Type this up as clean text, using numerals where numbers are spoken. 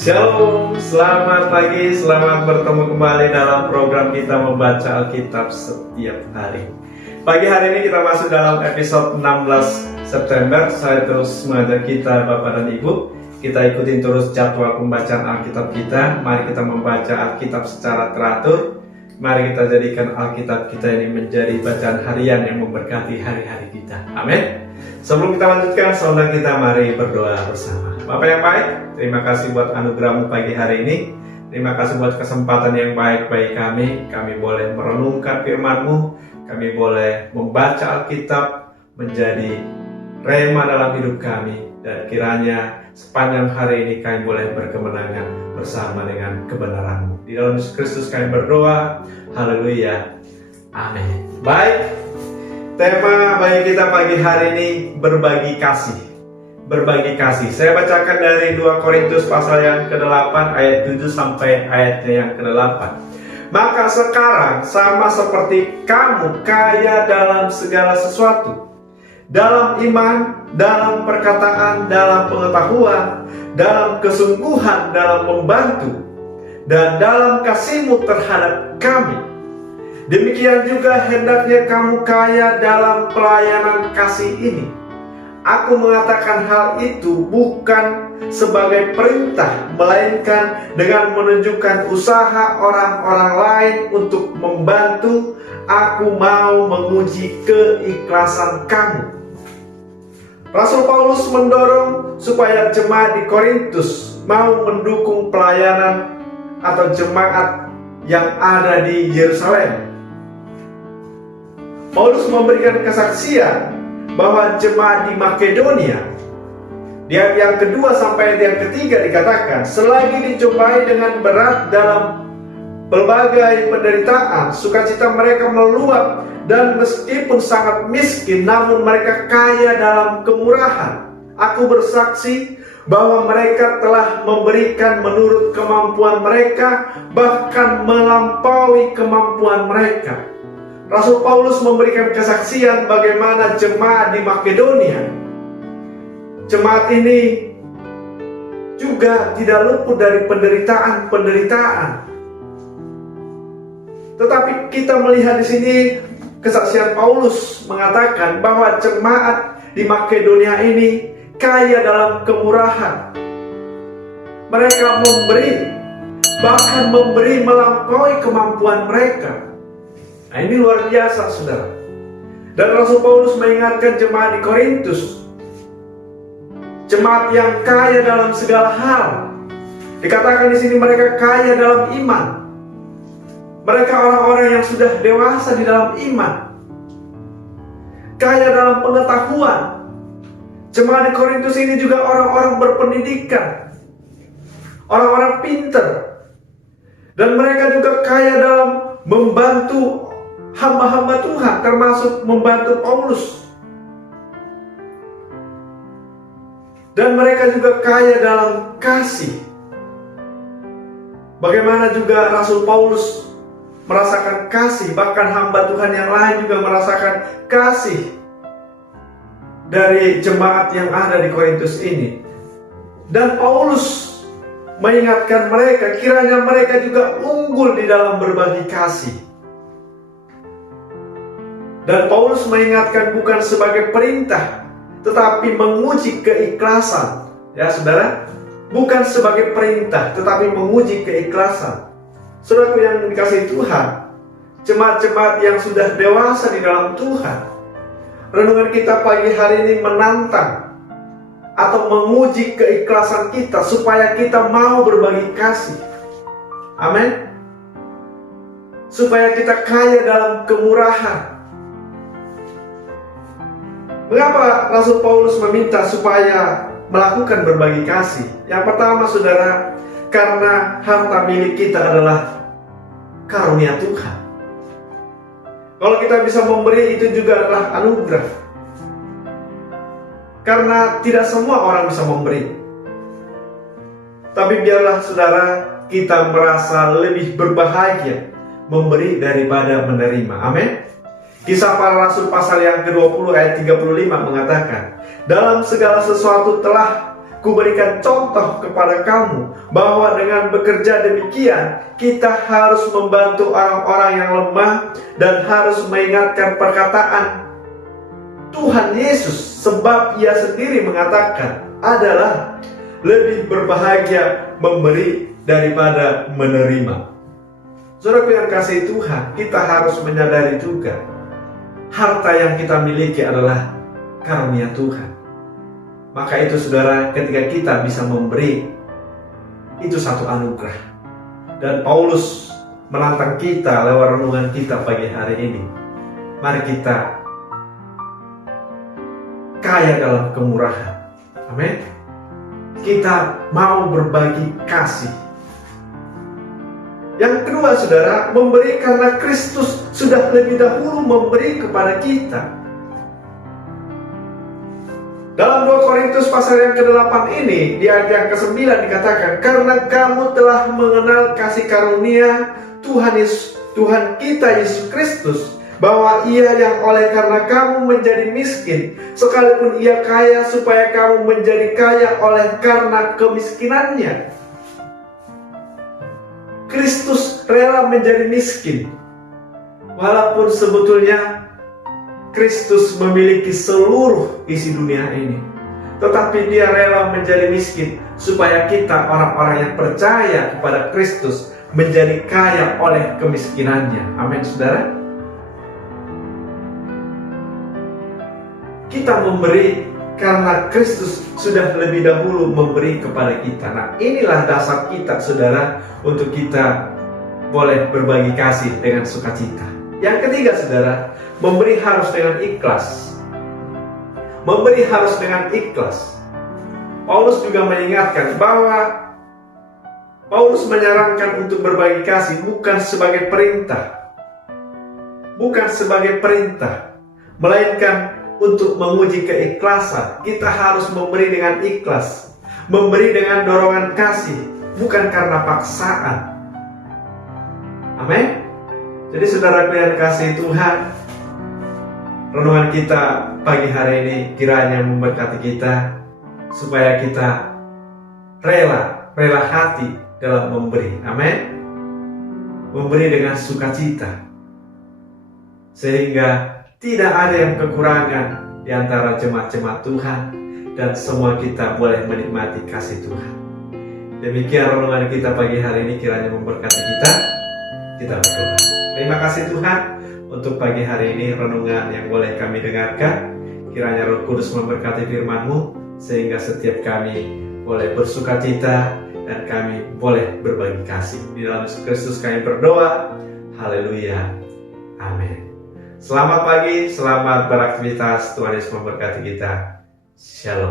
Shalom, selamat pagi, selamat bertemu kembali dalam program kita membaca Alkitab setiap hari. Pagi hari ini kita masuk dalam episode 16 September. Saya terus mengajak kita Bapak dan Ibu, kita ikutin terus jadwal pembacaan Alkitab kita. Mari kita membaca Alkitab secara teratur. Mari kita jadikan Alkitab kita ini menjadi bacaan harian yang memberkati hari-hari kita. Amin. Sebelum kita lanjutkan, saudara kita mari berdoa bersama. Bapak yang baik, terima kasih buat anugerah-Mu pagi hari ini. Terima kasih buat kesempatan yang baik bagi kami. Kami boleh merenungkan firman-Mu. Kami boleh membaca Alkitab menjadi rema dalam hidup kami. Dan kiranya sepanjang hari ini kami boleh berkemenangan bersama dengan kebenaran-Mu. Di dalam Yesus Kristus kami berdoa. Haleluya. Amin. Baik, tema bagi kita pagi hari ini berbagi kasih. Berbagi kasih. Saya bacakan dari 2 Korintus pasal yang ke-8 ayat 7 sampai ayatnya yang ke-8. Maka sekarang sama seperti kamu kaya dalam segala sesuatu, dalam iman, dalam perkataan, dalam pengetahuan, dalam kesungguhan, dalam membantu, dan dalam kasih-Mu terhadap kami. Demikian juga hendaknya kamu kaya dalam pelayanan kasih ini. Aku mengatakan hal itu bukan sebagai perintah, melainkan dengan menunjukkan usaha orang-orang lain untuk membantu. Aku mau menguji keikhlasan kamu. Rasul Paulus mendorong supaya jemaat di Korintus mau mendukung pelayanan atau jemaat yang ada di Yerusalem. Paulus memberikan kesaksian bahwa jemaat di Makedonia, di ayat yang kedua sampai ayat yang ketiga dikatakan, selagi dicobai dengan berat dalam berbagai penderitaan, sukacita mereka meluap, dan meskipun sangat miskin, namun mereka kaya dalam kemurahan. Aku bersaksi bahwa mereka telah memberikan menurut kemampuan mereka, bahkan melampaui kemampuan mereka. Rasul Paulus memberikan kesaksian bagaimana jemaat di Makedonia. Jemaat ini juga tidak luput dari penderitaan. Tetapi kita melihat di sini kesaksian Paulus mengatakan bahwa jemaat di Makedonia ini kaya dalam kemurahan. Mereka memberi, bahkan memberi melampaui kemampuan mereka. Nah, ini luar biasa, saudara. Dan Rasul Paulus mengingatkan jemaat di Korintus, jemaat yang kaya dalam segala hal. Dikatakan di sini mereka kaya dalam iman. Mereka orang-orang yang sudah dewasa di dalam iman, kaya dalam pengetahuan. Jemaat di Korintus ini juga orang-orang berpendidikan, orang-orang pintar, dan mereka juga kaya dalam membantu hamba-hamba Tuhan, termasuk membantu Paulus. Dan mereka juga kaya dalam kasih. Bagaimana juga Rasul Paulus merasakan kasih, bahkan hamba Tuhan yang lain juga merasakan kasih dari jemaat yang ada di Korintus ini. Dan Paulus mengingatkan mereka, kiranya mereka juga unggul di dalam berbagi kasih. Dan Paulus mengingatkan bukan sebagai perintah, tetapi menguji keikhlasan. Ya saudara, bukan sebagai perintah, tetapi menguji keikhlasan. Saudaraku yang dikasihi Tuhan, jemaat-jemaat yang sudah dewasa di dalam Tuhan, renungan kita pagi hari ini menantang atau menguji keikhlasan kita supaya kita mau berbagi kasih. Amin. Supaya kita kaya dalam kemurahan. Mengapa Rasul Paulus meminta supaya melakukan berbagi kasih? Yang pertama, saudara, karena harta milik kita adalah karunia Tuhan. Kalau kita bisa memberi, itu juga adalah anugerah. Karena tidak semua orang bisa memberi. Tapi biarlah saudara, kita merasa lebih berbahagia memberi daripada menerima. Amin. Kisah Para Rasul pasal yang ke-20 ayat 35 mengatakan, dalam segala sesuatu telah kuberikan contoh kepada kamu bahwa dengan bekerja demikian kita harus membantu orang-orang yang lemah dan harus mengingatkan perkataan Tuhan Yesus, sebab Ia sendiri mengatakan adalah lebih berbahagia memberi daripada menerima. Saudaraku yang kasih Tuhan, kita harus menyadari juga harta yang kita miliki adalah karunia Tuhan. Maka itu saudara, ketika kita bisa memberi, itu satu anugerah. Dan Paulus menantang kita lewat renungan kita pagi hari ini. Mari kita kaya dalam kemurahan. Amin. Kita mau berbagi kasih. Yang kedua saudara, memberi karena Kristus sudah lebih dahulu memberi kepada kita. Dalam 2 Korintus pasal yang ke-8 ini, di ayat yang ke-9 dikatakan, karena kamu telah mengenal kasih karunia Tuhan kita Yesus Kristus, bahwa Ia yang oleh karena kamu menjadi miskin, sekalipun Ia kaya, supaya kamu menjadi kaya oleh karena kemiskinannya. Kristus rela menjadi miskin, walaupun sebetulnya Kristus memiliki seluruh isi dunia ini. Tetapi Dia rela menjadi miskin, supaya kita orang-orang yang percaya kepada Kristus menjadi kaya oleh kemiskinannya. Amin saudara. Kita memberi karena Kristus sudah lebih dahulu memberi kepada kita. Nah, inilah dasar kita saudara, untuk kita boleh berbagi kasih dengan sukacita. Yang ketiga saudara, memberi harus dengan ikhlas. Memberi harus dengan ikhlas. Paulus juga mengingatkan bahwa Paulus menyarankan untuk berbagi kasih bukan sebagai perintah. Bukan sebagai perintah, melainkan untuk menguji keikhlasan. Kita harus memberi dengan ikhlas, memberi dengan dorongan kasih, bukan karena paksaan. Amin. Jadi saudara yang kasih Tuhan, renungan kita pagi hari ini kiranya memberkati kita, supaya kita rela hati dalam memberi. Amin. Memberi dengan sukacita, sehingga tidak ada yang kekurangan di antara jemaat-jemaat Tuhan, dan semua kita boleh menikmati kasih Tuhan. Demikian renungan kita pagi hari ini, kiranya memberkati kita. Kita berdoa. Terima kasih Tuhan untuk pagi hari ini renungan yang boleh kami dengarkan. Kiranya Roh Kudus memberkati firman-Mu, sehingga setiap kami boleh bersukacita dan kami boleh berbagi kasih. Di dalam Yesus Kristus kami berdoa. Haleluya. Amin. Selamat pagi, selamat beraktivitas. Tuhan Yesus memberkati kita. Shalom.